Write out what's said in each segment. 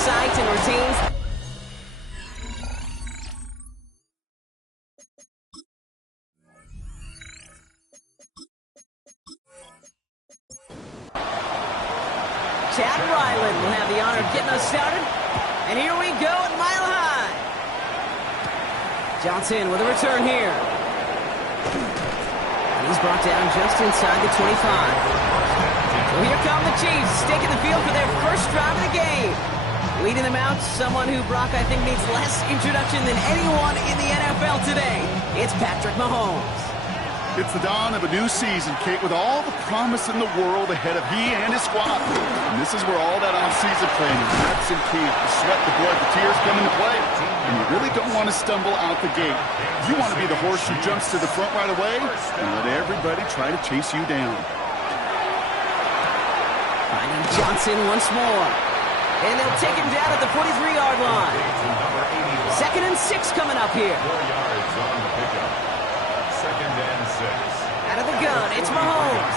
sight and retains. Chad Ryland will have the honor of getting us started. And here we go at Mile High. Johnson with a return here. And he's brought down just inside the 25. So here come the Chiefs, taking the field for their first drive of the game. Leading them out, someone who Brock, I think, needs less introduction than anyone in the NFL today. It's Patrick Mahomes. It's the dawn of a new season, Kate, with all the promise in the world ahead of he and his squad. And this is where all that off-season planning, reps in camp, the sweat, the blood, the tears come into play. And you really don't want to stumble out the gate. You want to be the horse who jumps to the front right away and let everybody try to chase you down. Finding Johnson once more. And they'll take him down at the 43-yard line. 2nd and 6 coming up here. 4 yards on the pickup. 2nd and 6. Out of the gun, it's Mahomes.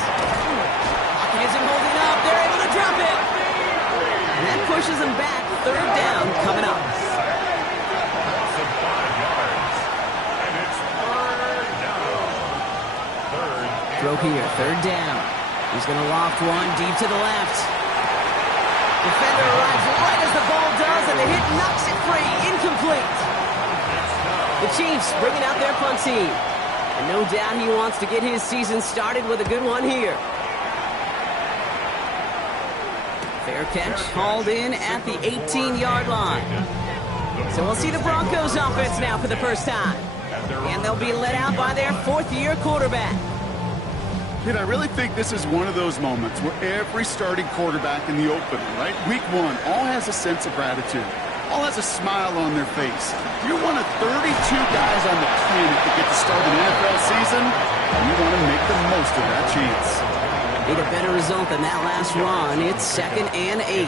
Pocket isn't holding up. They're able to drop it. And that pushes them back. 3rd down coming up. Loss of 5 yards. And it's 3rd down. 3rd. Throw here, 3rd down. He's going to loft one deep to the left. Defender arrives right as the ball does, and the hit knocks it free. Incomplete. The Chiefs bringing out their punt team. And no doubt he wants to get his season started with a good one here. Fair catch, hauled in at the 18-yard line. So we'll see the Broncos offense now for the first time. And they'll be led out by their 4th-year quarterback. Dude, I really think this is one of those moments where every starting quarterback in the opener, right? Week 1, all has a sense of gratitude. All has a smile on their face. You're one of 32 guys on the planet that get to start an NFL season, and you want to make the most of that chance. Need a better result than that last run. It's 2nd and 8.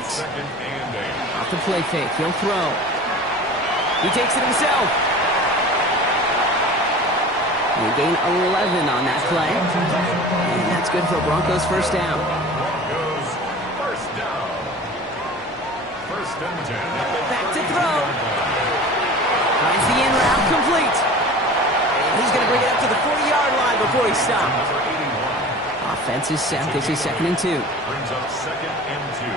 Off the play fake, he'll throw. He takes it himself. They gain 11 on that play. And that's good for Broncos first down. Broncos first down. 1st and 10. Back to throw. Finds the in route complete. And he's going to bring it up to the 40-yard line before he stops. Offense is set. This is 2nd and 2. Brings up 2nd and 2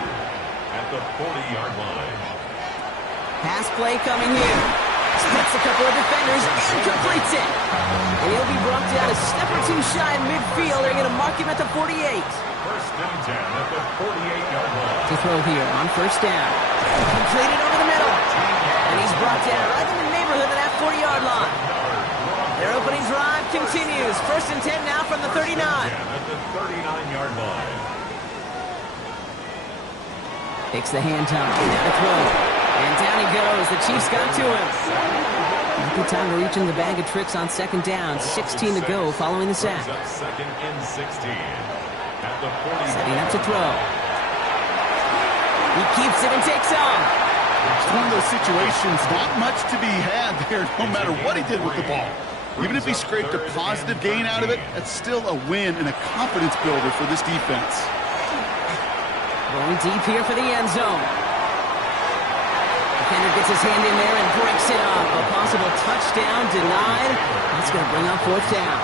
at the 40-yard line. Pass play coming here. Splits a couple of defenders and completes it. And he'll be brought down a step or 2 shy in midfield. They're going to mark him at the 48. 1st and 10 at the 48-yard line. To throw here on first down. Completed over the middle. And he's brought down right in the neighborhood of that 40-yard line. Their opening drive continues. 1st and 10 now from the 39. At the 39-yard line. Takes the hand time. Now to throw. And down he goes. The Chiefs got to him. Not good time to reach in the bag of tricks on 2nd down. 16 to go following the sack. 2nd and 16 at the 40. Setting up to throw. He keeps it and takes off. It's one of those situations, not much to be had there, no matter what he did with the ball. Even if he scraped a positive gain out of it, that's still a win and a confidence builder for this defense. Going deep here for the end zone. Defender gets his hand in there and breaks it up. A possible touchdown denied. That's going to bring up 4th down.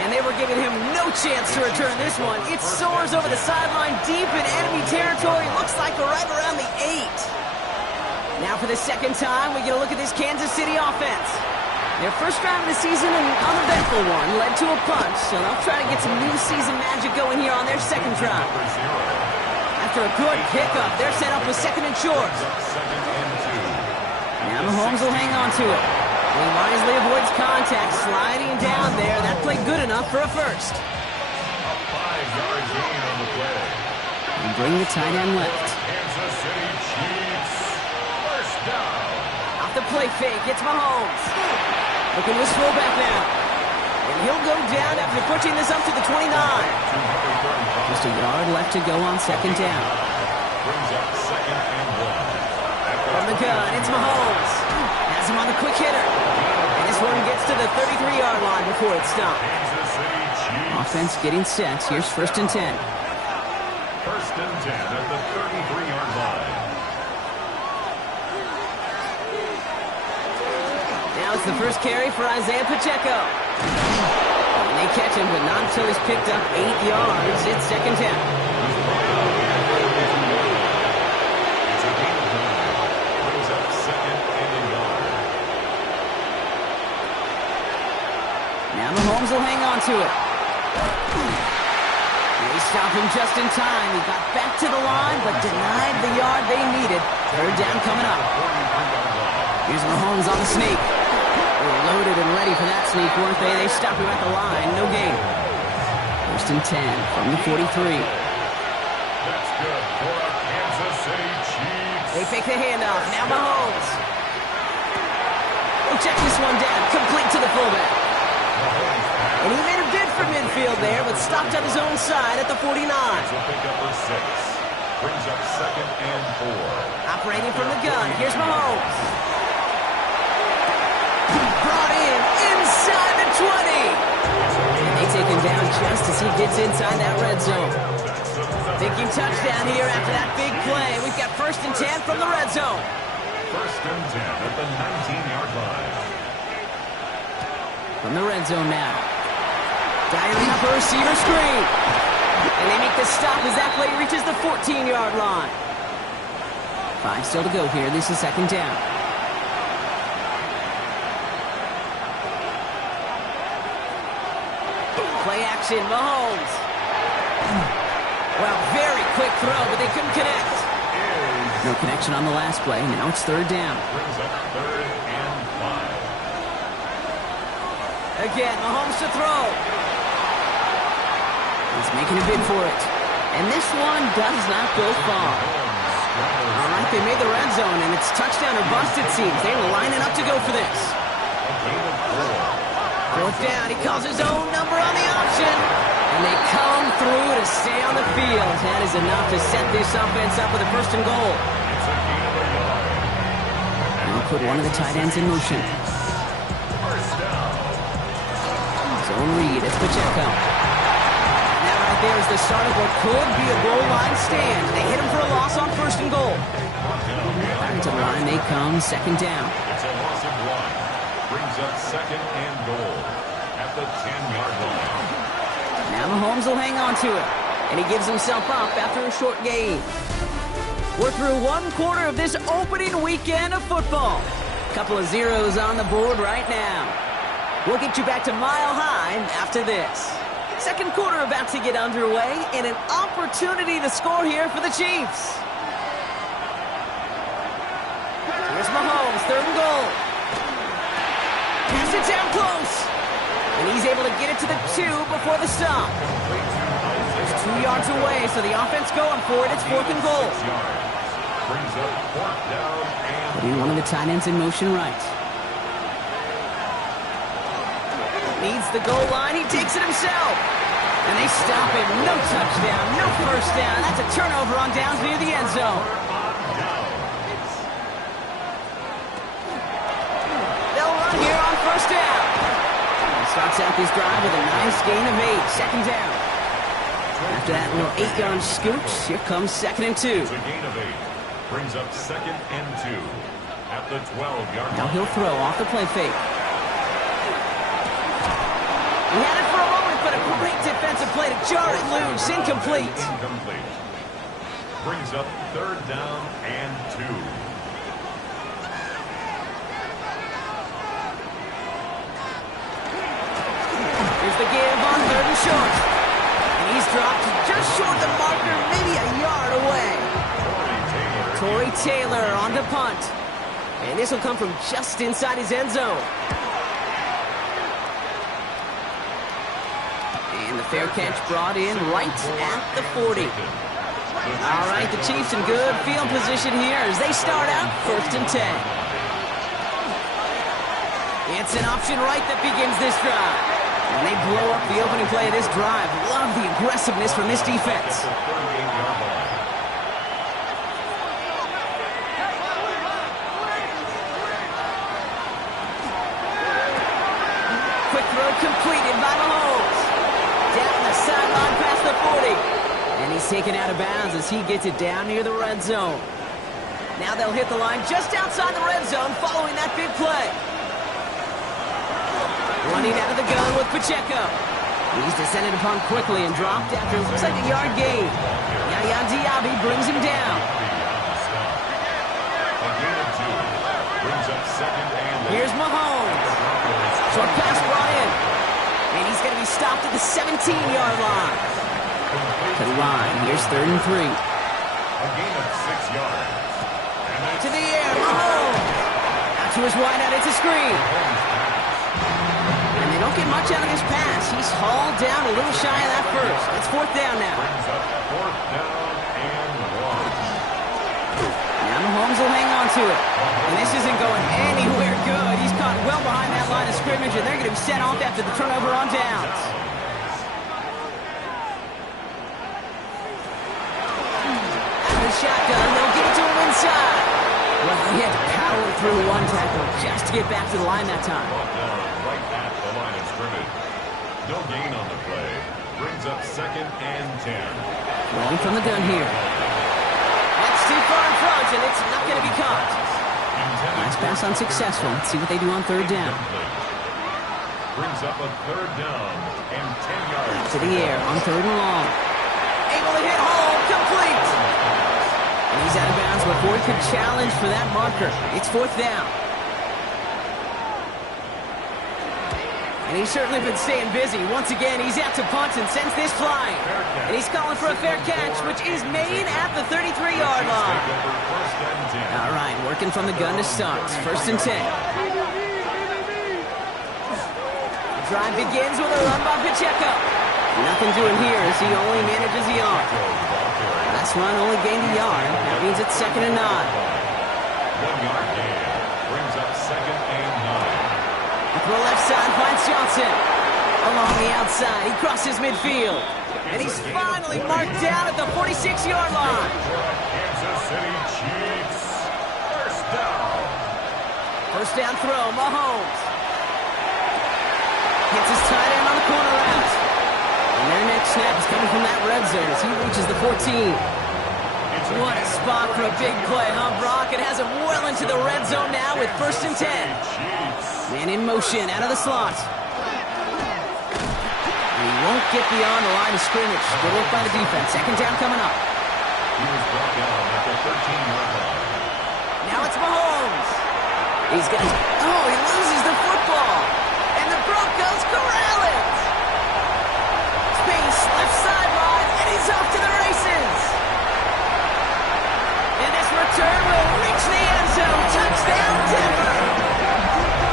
And they were giving him no chance to return this one. It soars over the sideline deep in enemy territory. Looks like right around the 8. Now for the 2nd time, we get a look at this Kansas City offense. Their first drive of the season, an uneventful one, led to a punt, so they'll try to get some new season magic going here on their 2nd drive. After a good pickup, they're set up with 2nd and short. Now Mahomes will hang on to it. He wisely avoids contact, sliding down there. That played good enough for a first. A 5-yard gain on the play. And bring the tight end left. Kansas City Chiefs first down. Off the play fake, it's Mahomes. Looking to his fullback now. And he'll go down after pushing this up to the 29. Just a yard left to go on 2nd down. Brings up 2nd and 1. From the gun, it's Mahomes. Has him on the quick hitter. And this one gets to the 33-yard line before it stops. offense getting set. Here's 1st and 10. 1st and 10 at the 33-yard line. Now it's the first carry for Isaiah Pacheco. And they catch him, but not until he's picked up 8 yards. It's 2nd down. It's a gain of 9. Brings up 2nd and a yard. Now Mahomes will hang on to it. They stop him just in time. He got back to the line, but denied the yard they needed. 3rd down coming up. Here's Mahomes on the sneak. They were loaded and ready for that sneak, weren't they? They stop him at the line. No gain. 1st and 10 from the 43. That's good for a Kansas City Chiefs. They fake the handoff. Now Mahomes. He'll check this one down. Complete to the fullback. And he made a bid for midfield there, but stopped on his own side at the 49. So pick up for 6. Brings up 2nd and 4. Operating from the gun. Here's Mahomes. Brought in inside the 20. And they take him down just as he gets inside that red zone. Thinking touchdown here after that big play. We've got 1st and 10 from the red zone. 1st and 10 at the 19-yard line. From the red zone now. Dialing up a receiver screen. And they make the stop as that play reaches the 14-yard line. 5 still to go here. This is 2nd down. Play action, Mahomes. Well, very quick throw, but they couldn't connect. No connection on the last play. Now it's 3rd down. Brings up 3rd and 5. Again, Mahomes to throw. He's making a bid for it. And this one does not go far. All right, they made the red zone, and it's touchdown or bust, it seems. They were lining up to go for this. 4th down, he calls his own number on the option. And they come through to stay on the field. That is enough to set this offense up with a 1st and goal. It's a gain of a yard. And they'll put one of the tight ends in motion. 1st down. Zone read, it's Pacheco. Now right there is the start of what could be a goal line stand. They hit him for a loss on 1st and goal. Back to the line they come, 2nd down. It's a loss of 1. Brings up 2nd and goal at the 10-yard line. Now Mahomes will hang on to it. And he gives himself up after a short gain. We're through 1 quarter of this opening weekend of football. Couple of zeros on the board right now. We'll get you back to Mile High after this. 2nd quarter about to get underway, and an opportunity to score here for the Chiefs. Here's Mahomes, 3rd and goal. Pass it down close. And he's able to get it to the 2 before the stop. It's 2 yards away, so the offense going for it. It's 4th and goal. 6 yards. Brings up 4th down and Putting one of the tight ends in motion right. Needs the goal line. He takes it himself. And they stop him. No touchdown. No 1st down. That's a turnover on downs near the end zone. They'll run here on 1st down. He starts out this drive with a nice gain of 8. 2nd down. After that little 8-yard scoot, here comes 2nd and 2. it's a gain of 8. Brings up 2nd and 2 at the 12-yard line. Now he'll throw off the play fake. He had it for a moment, but a great defensive play to jar it loose. Incomplete. Incomplete. Brings up 3rd down and 2. Here's the give on 3rd and short. And he's dropped just short the marker, maybe a yard away. Torrey Taylor on the punt. And this will come from just inside his end zone. And the fair catch brought in right at the 40. All right, the Chiefs in good field position here as they start out 1st and 10. It's an option right that begins this drive. And they blow up the opening play of this drive. Love the aggressiveness from this defense. Quick throw completed by Mahomes. Down the 40. And he's taken out of bounds as he gets it down near the red zone. Now they'll hit the line just outside the red zone following that big play. Running out of the gun with Pacheco. He's descended upon quickly and dropped after it looks like a yard gain. Yaya Diaby brings him down. Here's Mahomes. Short pass brought in. And he's going to be stopped at the 17-yard line. To the line. Here's 3rd and 3. A gain of 6 yards. To the air, Mahomes. Out to his wideout, it's a screen. And they don't get much out of this pass. He's hauled down a little shy of that first. It's 4th down now. Brings up 4th down and 1. Now Mahomes will hang on to it. And this isn't going anywhere good. He's caught well behind that line of scrimmage, and they're going to be set off after the turnover on downs. Out of the shotgun, they'll give it to him inside. Well, he had to power through one tackle just to get back to the line that time. Brought down right at the line of scrimmage. No gain on the play. Brings up 2nd and 10. Rolling from the gun here. That's too far in front, and it's not going to be caught. Nice pass unsuccessful. Let's see what they do on 3rd down. Brings up a 3rd down and 10 yards. To the air on 3rd and long. Able to hit home, complete. And he's out of bounds before he could challenge for that marker. It's 4th down. And he's certainly been staying busy. Once again, he's out to punt and sends this flying. And he's calling for a fair catch, which is made at the 33-yard line. All right, working from the gun to start. 1st and 10. The drive begins with a run by Pacheco. Nothing doing here as he only manages a yard. Last run only gained a yard. That means it's 2nd and 9. 1-yard gain. Brings up 2nd and 9. The left side finds Johnson. Along the outside, he crosses midfield. And he's finally marked down at the 46-yard line. Kansas City Chiefs. 1st down. 1st down throw, Mahomes. Gets his tight end on the corner route. And their next snap is coming from that red zone as he reaches the 14. What a spot for a big play, huh, Brock? It has him well into the red zone now with 1st and 10. Man in motion, out of the slot. And he won't get beyond the line of scrimmage. Good work by the defense. 2nd down coming up. He was brought down at the 13-yard line. Now it's Mahomes. He's got... Oh, he loses the football. And the Broncos corral it. Space, left sideline, and he's off to the races. And this return will reach the end zone. Touchdown, Denver.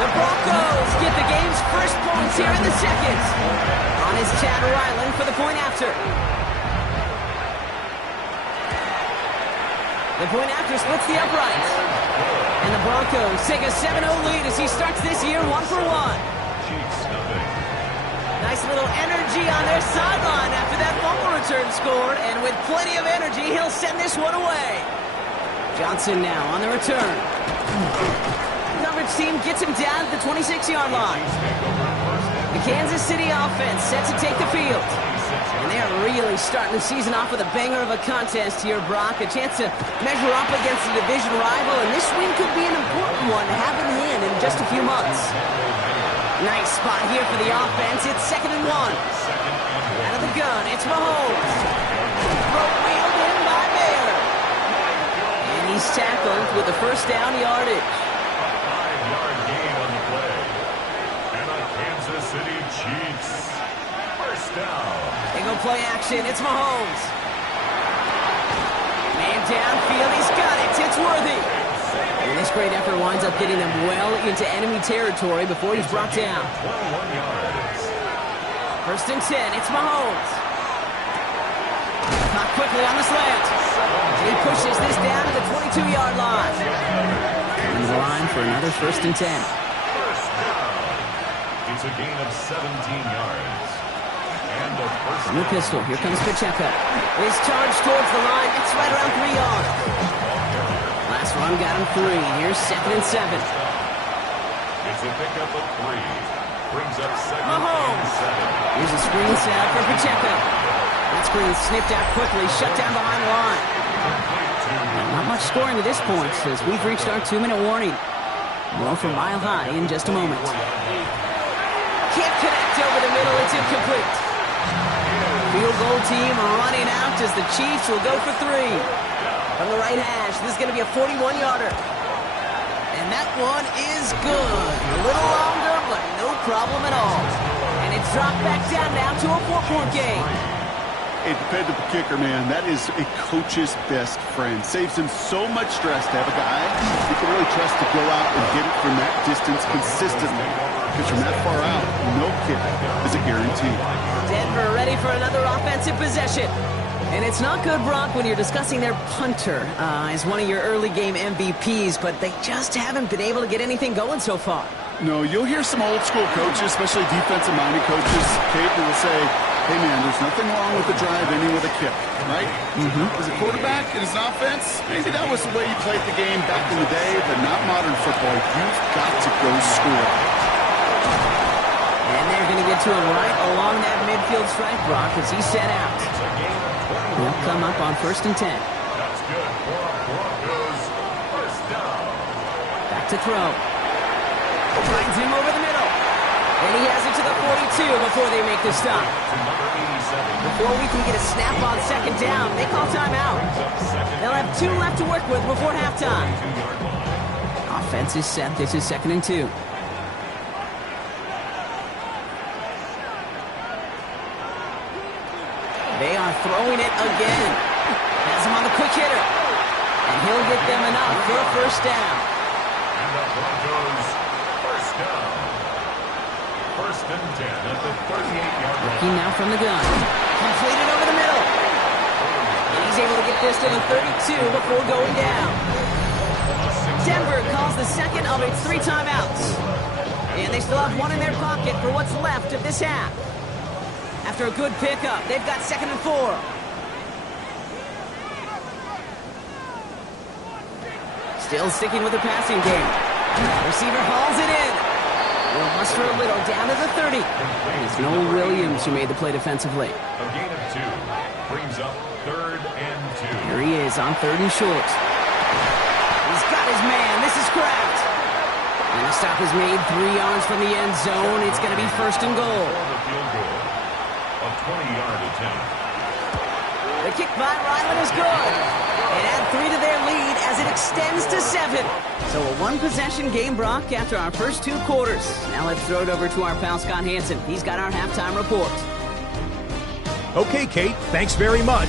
The Broncos get the game's first points here in the 2nd. On is Chad Ryland for the point after. The point after splits the uprights. And the Broncos take a 7-0 lead as he starts this year 1 for 1. Chiefs nothing. Nice little energy on their sideline after that fumble return scored. And with plenty of energy, he'll send this one away. Johnson now on the return. Coverage team gets him down at the 26-yard line. The Kansas City offense set to take the field. And they are really starting the season off with a banger of a contest here, Brock. A chance to measure up against a division rival, and this win could be an important one to have in hand in just a few months. Nice spot here for the offense. It's 2nd and 1. Out of the gun, it's Mahomes. Broke wheeled in by Mayer. And he's tackled with the 1st down yardage. 5-yard gain on the play. And the Kansas City Chiefs. 1st down. They go play action. It's Mahomes. Man downfield. He's got it. It's Worthy. And this great effort winds up getting him well into enemy territory before he's brought down. 21 yards. 1st and 10. It's Mahomes. Caught quickly on the slant. He pushes this down to the 22-yard line. And the line for another 1st and 10. 1st down. It's a gain of 17 yards. And a 1st From the pistol, here comes Pacheco. His charge towards the line. It's right around 3 yards. Last run got him 3. Here's 2nd and 7. It's a pickup of 3. Brings up 2nd Mahomes. and 7. Here's a screen set for Pacheco. Let's screen sniffed out quickly, shut down behind the line. Not much scoring at this point as we've reached our 2-minute warning. More from Mile High in just a moment. Can't connect over the middle. It's incomplete. Field goal team running out as the Chiefs will go for 3. From the right hash, this is going to be a 41-yarder. And that one is good. A little longer, but no problem at all. And it's dropped back down now to a 4-point game. A dependable kicker, man. That is a coach's best friend. Saves him so much stress to have a guy you can really trust to go out and get it from that distance consistently. Because from that far out, no kick is a guarantee. Denver ready for another offensive possession. And it's not good, Brock, when you're discussing their punter as one of your early game MVPs, but they just haven't been able to get anything going so far. No, you'll hear some old school coaches, especially defensive-minded coaches, Kate, who will say, hey, man, there's nothing wrong with the drive ending with a kick, right? As a quarterback in his offense, maybe that was the way you played the game back in the day, but not modern football. You've got to go score. And they're going to get to him right along that midfield strike, Brock, as he's set out. He'll come up on 1st and 10. That's good for Broncos. First down. Back to throw. Finds him over the middle. And he has it to the 42 before they make the stop. Before we can get a snap on 2nd down, they call timeout. They'll have 2 left to work with before halftime. Offense is set. This is 2nd and 2. They are throwing it again. Has him on the quick hitter. And he'll get them enough for a 1st down. And the Broncos, first down. 1st and 10 at the 38-yard line. Looking now from the gun. Completed over the middle. And he's able to get this to the 32 before going down. Denver calls the second of its 3 timeouts. And they still have 1 in their pocket for what's left of this half. After a good pickup, they've got 2nd and 4. Still sticking with the passing game. Receiver hauls it in. Will muster a little down to the 30. It's Noel Williams who made the play defensively. A gain of 2 brings up 3rd and 2. Here he is on 3rd and short. He's got his man. This is Kraft. And the stop is made 3 yards from the end zone. It's going to be 1st and goal. For the field goal. A 20-yard attempt. The kick by Ryland is good. And add 3 to their lead as it extends to 7. So a 1-possession game, Brock, after our first 2 quarters. Now let's throw it over to our pal Scott Hansen. He's got our halftime report. Okay, Kate, thanks very much.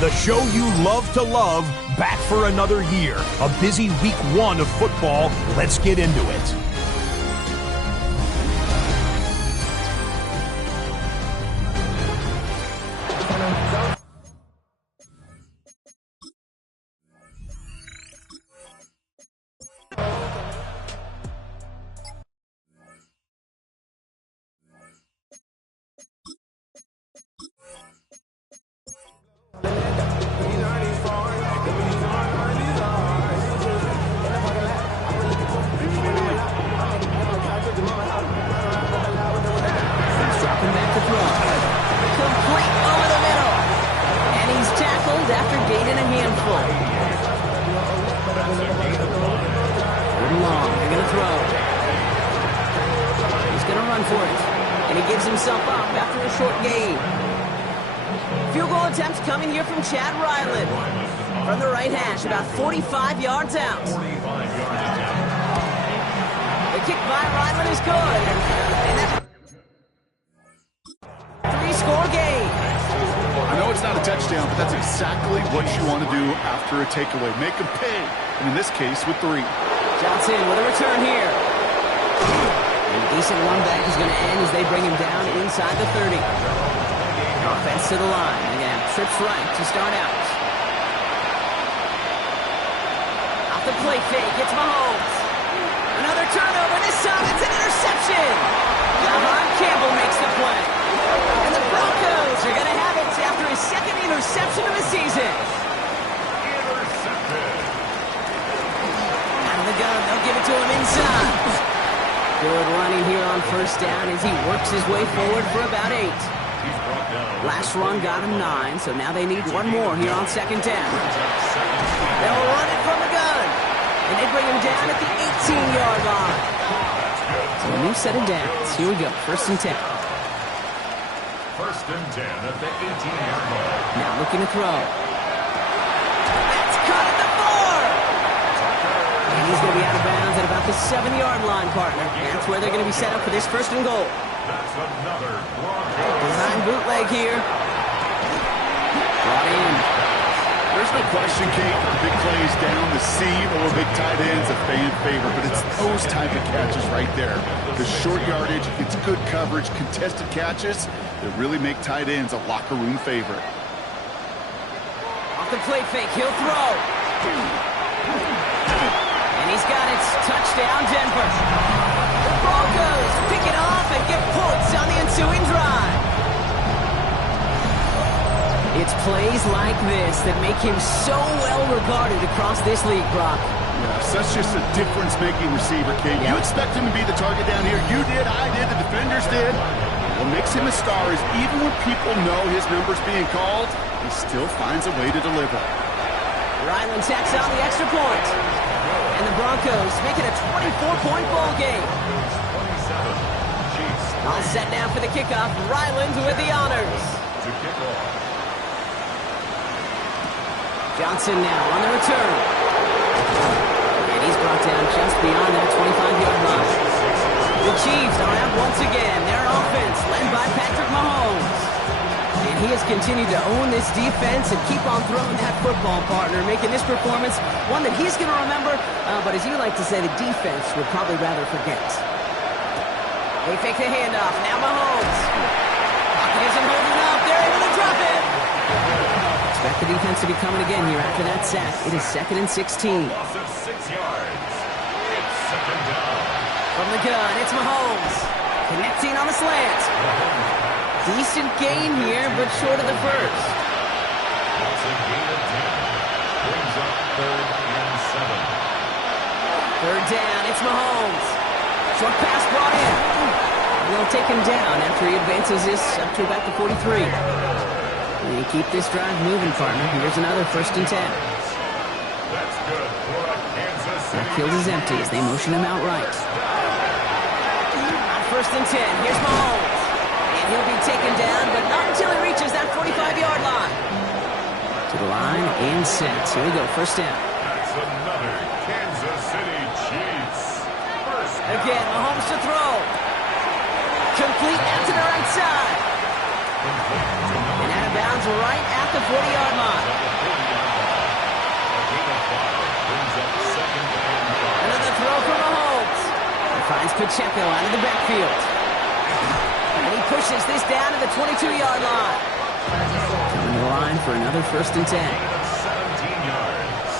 The show you love to love, back for another year. A busy week 1 of football. Let's get into it. Field goal attempts coming here from Chad Ryland. From the right hash, about 45 yards out. The kick by Ryland is good. And that's a 3-score game. I know it's not a touchdown, but that's exactly what you want to do after a takeaway. Make them pay, and in this case, with 3. Johnson with a return here. And a decent run back is going to end as they bring him down inside the 30. Offense to the line. They're going to have trips right to start out. Off the play fake, it's Mahomes. Another turnover. This time it's an interception. Jahan Campbell makes the play. And the Broncos are going to have it after his 2nd interception of the season. Intercepted. Out of the gun, they'll give it to him inside. Good running here on 1st down as he works his way forward for about 8. These Broncos Last run got him 9, so now they need one more here on second down. They'll run it from the gun, and they bring him down at the 18-yard line. So a new set of downs. Here we go, first and 10. First and 10 at the 18-yard line. Now looking to throw. That's caught at the 4! And he's going to be out of bounds at about the 7-yard line, partner. That's where they're going to be set up for this first and goal. That's another Design bootleg here. Brought in. There's no question, Kate. Big plays down the seam or big tight ends a fan favorite, but it's those type of catches right there. The short yardage, it's good coverage, contested catches that really make tight ends a locker room favorite. Off the play fake, he'll throw. And he's got it. Touchdown, Denver. The Broncos pick it off and get points on the ensuing drive. It's plays like this that make him so well regarded across this league, Brock. Yes, that's just a difference-making receiver, Kate. You expect him to be the target down here. You did, I did, the defenders did. What makes him a star is even when people know his number's being called, he still finds a way to deliver. Ryland tacks on the extra point. And the Broncos make it a 24-point ball game. All set now for the kickoff. Ryland with the honors. Johnson now on the return. And he's brought down just beyond that 25-yard line. The Chiefs are out once again. Their offense led by Patrick Mahomes. And he has continued to own this defense and keep on throwing that football, partner, making this performance one that he's going to remember, but as you like to say, the defense would probably rather forget. They fake the handoff. Now Mahomes. Pocket isn't holding up. They're able to drop it. Expect the defense to be coming again here after that sack. It is 2nd and 16. Loss of 6 yards. It's second down. From the gun, it's Mahomes. Connecting on the slant. Decent gain here, but short of the first. That's a gain of 10. Brings up 3rd and 7. Third down, it's Mahomes. Short pass brought in. They'll take him down after he advances this up to about the 43. And you keep this drive moving, partner. Here's another 1st and 10. That's good for a Kansas City. That field is empty as they motion him out right. 1st and 10. Here's Mahomes. And he'll be taken down, but not until he reaches that 45-yard line. To the line and set. Here we go. 1st down. That's another Kansas City Chiefs. First down. Again, Mahomes to throw. Complete out to the right side. And out of bounds right at the 40-yard line. Another throw for Mahomes. He finds Pacheco out of the backfield. And he pushes this down to the 22-yard line. Coming to the line for another 1st and 10. 17 yards.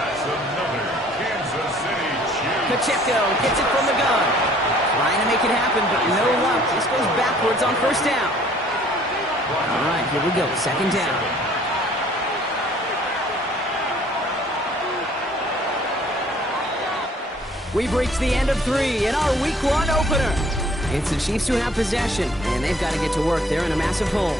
That's another Kansas City Chiefs. Pacheco gets it from the gun. Trying to make it happen, but no luck. This goes backwards on 1st down. All right, here we go. 2nd down. We've reached the end of 3 in our Week 1 opener. It's the Chiefs who have possession, and they've got to get to work. They're in a massive hole.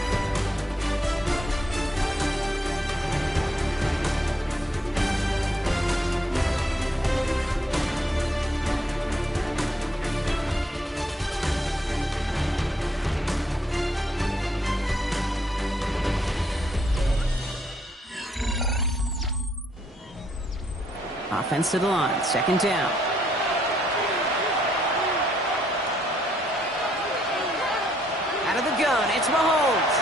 Offense to the line. 2nd down. Out of the gun, it's Mahomes.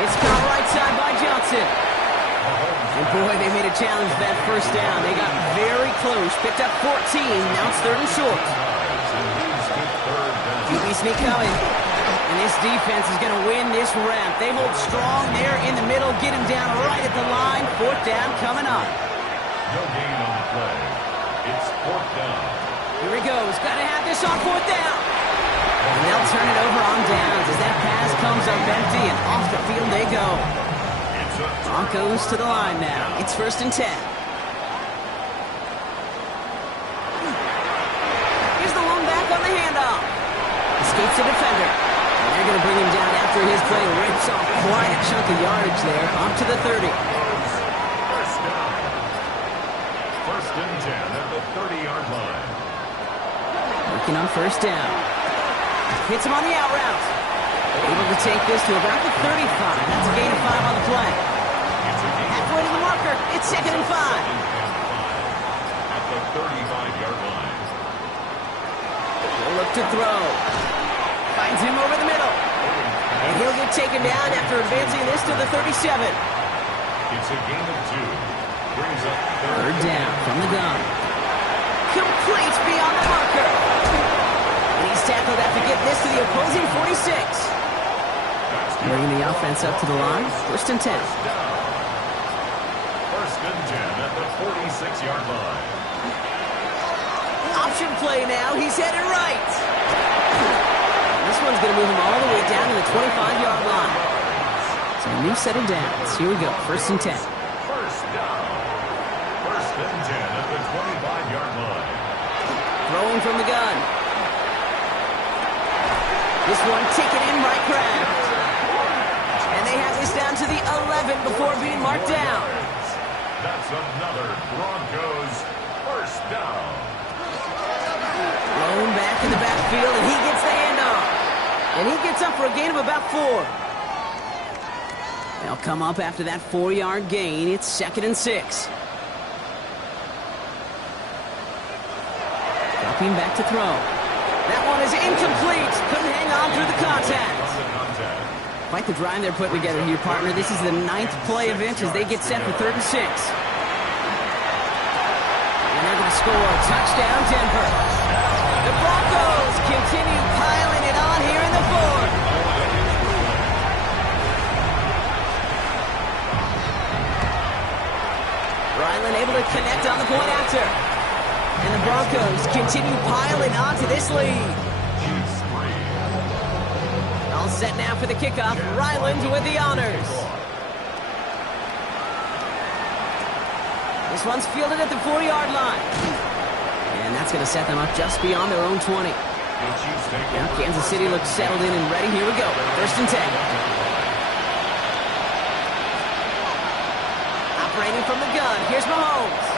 It's caught right side by Johnson. And boy, they made a challenge for that 1st down. They got very close. Picked up 14. Now it's 3rd and short. QB sneak coming. And this defense is going to win this ramp. They hold strong there in the middle. Get him down right at the line. 4th down coming up. No gain on the play. It's 4th down. Here he goes. Got to have this on 4th down. And they'll turn it over on downs as that pass comes up empty and off the field they go. Broncos to the line now. It's 1st and 10. Here's the one back on the handoff. Escapes the defender. And they're going to bring him down after after his play rips off quite a chunk of yardage there, up to the 30. First down. First and 10 at the 30-yard line. Working on first down. Hits him on the out route. Able to take this to about the 35. That's a gain of 5 on the play. Halfway to the marker. It's 2nd and 5. At the 35-yard line. He'll look to throw. Finds him over the middle. And he'll get taken down after advancing this to the 37. It's a gain of 2. Brings up Third down from the gun. Complete beyond the marker. And he's tackled after getting this to the opposing 46. Bringing the offense up to the line. First and 10. First and 10 at the 46-yard line. Option play now. He's headed right. This one's going to move him all the way down to the 25-yard line. So a new set of downs. Here we go. First and 10. First down. First and 10 at the 25-yard line. Throwing from the gun. This one taken in by Kraft. And they have this down to the 11 before being marked down. That's another Broncos first down. Thrown back in the backfield, and he gets the handoff. And he gets up for a gain of about 4. They'll come up after that 4-yard gain. It's 2nd and 6. Dropping back to throw. That one is incomplete. Couldn't hang on through the contact. Quite the drive they're putting together here, partner. This is the 9th play of it as they get set for 3rd and 6. And they're going to score. Touchdown, Denver. The Broncos continue piling it on here in the 4th. Ryland able to connect on the point after. And the Broncos continue piling on to this lead. All set now for the kickoff. Ryland with the honors. This one's fielded at the 4-yard line. And that's going to set them up just beyond their own 20. Now Kansas City looks settled in and ready. Here we go. First and 10. Operating from the gun. Here's Mahomes.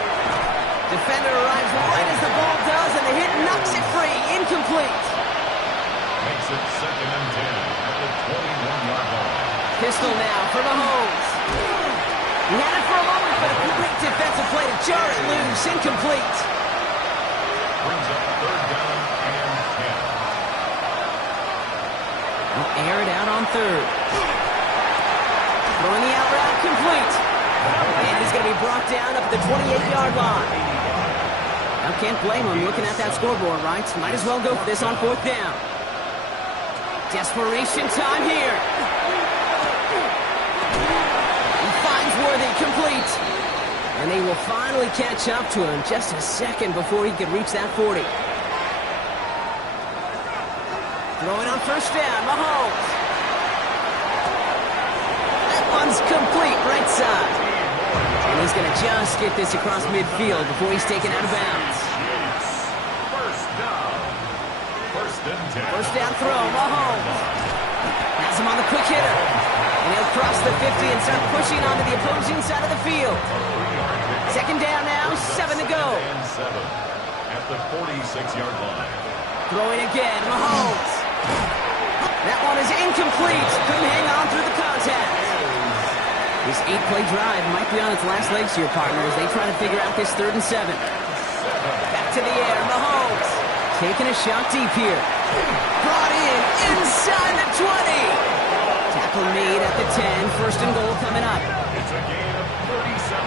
Defender arrives right as the ball does, and the hit knocks it free. Incomplete. Makes it 2nd and 10 at the 21-yard line. Pistol now for Mahomes. He had it for a moment, but a complete defensive play to jar it loose. Incomplete. Brings up 3rd down and 10. They'll air it out on 3rd. Throwing the out route complete. And he's going to be brought down up at the 28-yard line. Now can't blame him looking at that scoreboard, right? Might as well go for this on 4th down. Desperation time here. He finds Worthy complete. And they will finally catch up to him just a second before he could reach that 40. Throwing on first down, Mahomes. That one's complete, right side. And he's going to just get this across midfield before he's taken out of bounds. First down. First and 10. First down throw, Mahomes. Has him on the quick hitter. And he'll cross the 50 and start pushing onto the opposing side of the field. 2nd down now, 7 to go. And 7 at the 46-yard line. Throwing again, Mahomes. That one is incomplete. Couldn't hang on through the contact. This 8-play drive might be on its last legs here, partners. They try to figure out this 3rd and 7. Back to the air, Mahomes. Taking a shot deep here. Brought in inside the 20. Tackle made at the 10. 1st and goal coming up. It's a gain of 37.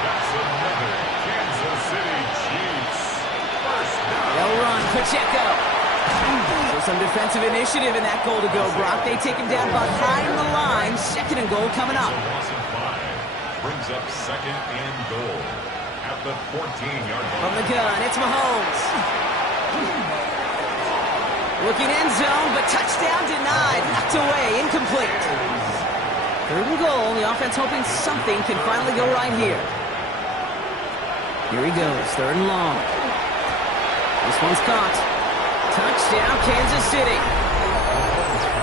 That's another Kansas City Chiefs. First down. They'll run, Pacheco. So some defensive initiative in that goal to go, Brock. They take him down behind the line. 2nd and goal coming up. Loss of 5 brings up 2nd and goal at the 14-yard line. From the gun, it's Mahomes. Looking end zone, but touchdown denied. Knocked away, incomplete. 3rd and goal. The offense hoping something can finally go right here. Here he goes, 3rd and long. This one's caught. Touchdown, Kansas City.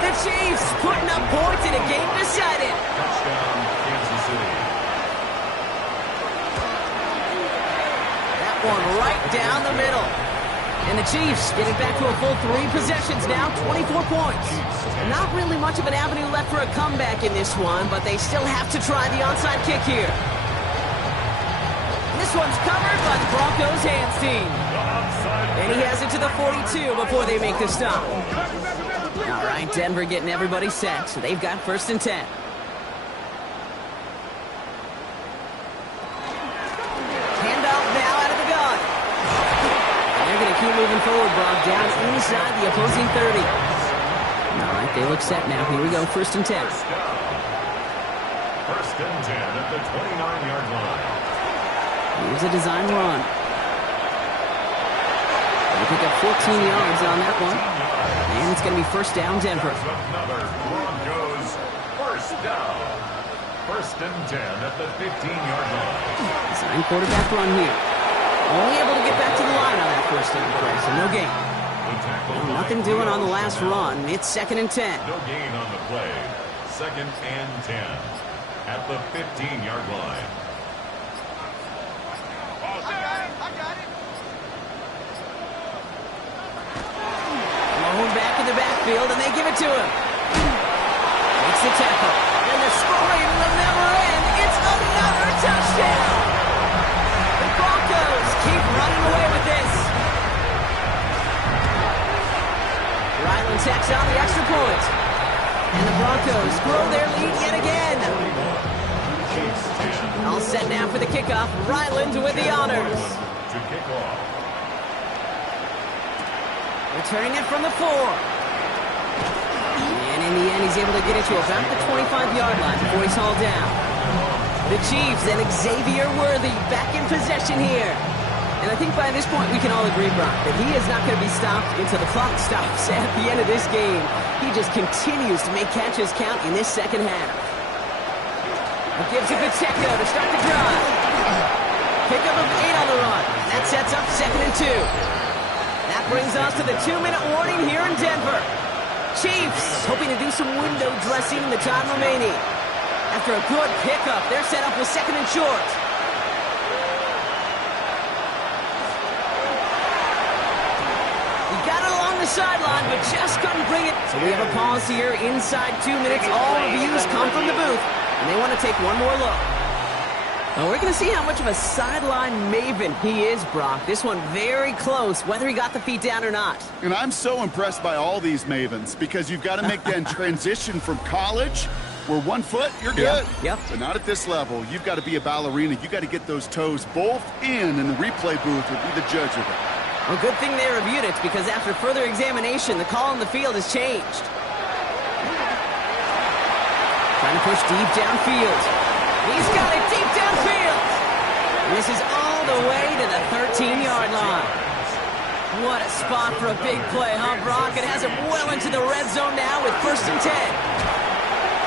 The Chiefs putting up points in a game decided. Touchdown, Kansas City. That one right down the middle. And the Chiefs get it back to a full 3 possessions now, 24 points. Not really much of an avenue left for a comeback in this one, but they still have to try the onside kick here. This one's covered by the Broncos hands team. And he has it to the 42 before they make the stop. All right, Denver getting everybody set, so they've got 1st and 10. Handoff now out of the gun. And they're going to keep moving forward, Brock, down inside the opposing 30. All right, they look set now. Here we go, 1st and 10. First and 10 at the 29-yard line. Here's a design run. They pick up 14 yards on that one. And it's going to be 1st down, Denver. Another Broncos first down. First and 10 at the 15-yard line. Design quarterback run here. Only able to get back to the line on that 1st down play, so no gain. Well, nothing doing on the last run. It's 2nd and 10. No gain on the play. 2nd and 10 at the 15-yard line. Malone back in the backfield, and they give it to him. Makes the tackle. And the scoring will never end. It's another touchdown. The Broncos keep running away with this. Ryland tacks on the extra point. And the Broncos grow their lead yet again. All set now for the kickoff. Ryland with the honors. To kick off. Returning it from the 4. And in the end, he's able to get it to about the 25-yard line before he's hauled down. The Chiefs and Xavier Worthy back in possession here. And I think by this point we can all agree, Brock, that he is not going to be stopped until the clock stops at the end of this game. He just continues to make catches count in this second half. It gives it to Pacheco to start the drive. Pickup of 8 on the run. That sets up 2nd and 2. That brings us to the 2-minute warning here in Denver. Chiefs hoping to do some window dressing in the time remaining. After a good pickup, they're set up with 2nd and short. He got it along the sideline, but just couldn't bring it. So we have a pause here inside 2 minutes. All reviews come from the booth, and they want to take one more look. Well, we're going to see how much of a sideline maven he is, Brock. This one very close, whether he got the feet down or not. And I'm so impressed by all these mavens because you've got to make that transition from college where 1 foot, you're good. Yep. But not at this level. You've got to be a ballerina. You've got to get those toes both in, and the replay booth will be the judge of it. Well, good thing they reviewed it because after further examination, the call on the field has changed. Trying to push deep downfield. He's got it deep downfield. And this is all the way to the 13-yard line. What a spot for a big play, huh, Brock? It has him well into the red zone now with 1st and 10.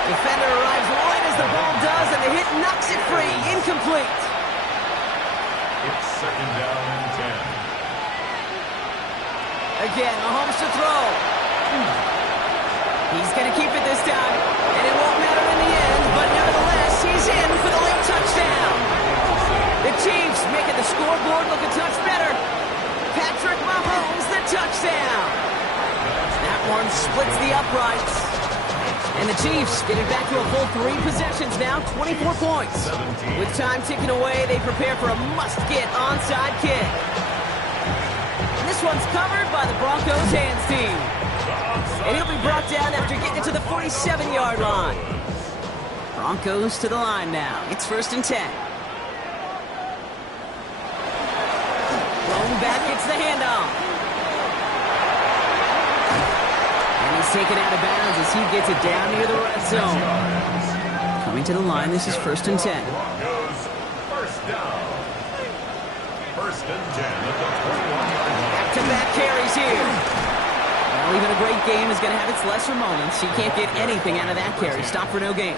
Defender arrives right as the ball does, and the hit knocks it free. Incomplete. It's 2nd down and 10. Again, Mahomes to throw. He's going to keep it this time, and it won't matter in the end, but nevertheless, he's in for the late touchdown. The Chiefs making the scoreboard look a touch better. Patrick Mahomes, the touchdown. That one splits the uprights. And the Chiefs get it back to a full 3 possessions now, 24 points. With time ticking away, they prepare for a must-get onside kick. And this one's covered by the Broncos hands team. And he'll be brought down after getting it to the 47-yard line. Broncos to the line now. It's 1st and 10. Thrown back, gets the handoff. And he's taken out of bounds as he gets it down near the red zone. Coming to the line, this is 1st and 10. Broncos first down. 1st and 10 at the 21-yard line. Back-to-back carries here. Well, even a great game is going to have its lesser moments. He can't get anything out of that carry. Stop for no gain.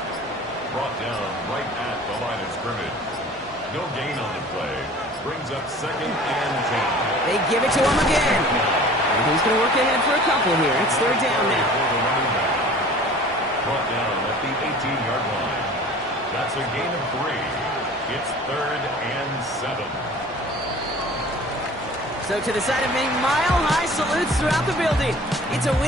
Brought down right at the line of scrimmage. No gain on the play. Brings up 2nd and 10. They give it to him again. And he's going to work ahead for a couple here. It's 3rd down now. It's a gain of 3. It's 3rd and 7. So to the side of Ming, mile-high salutes throughout the building. It's a win.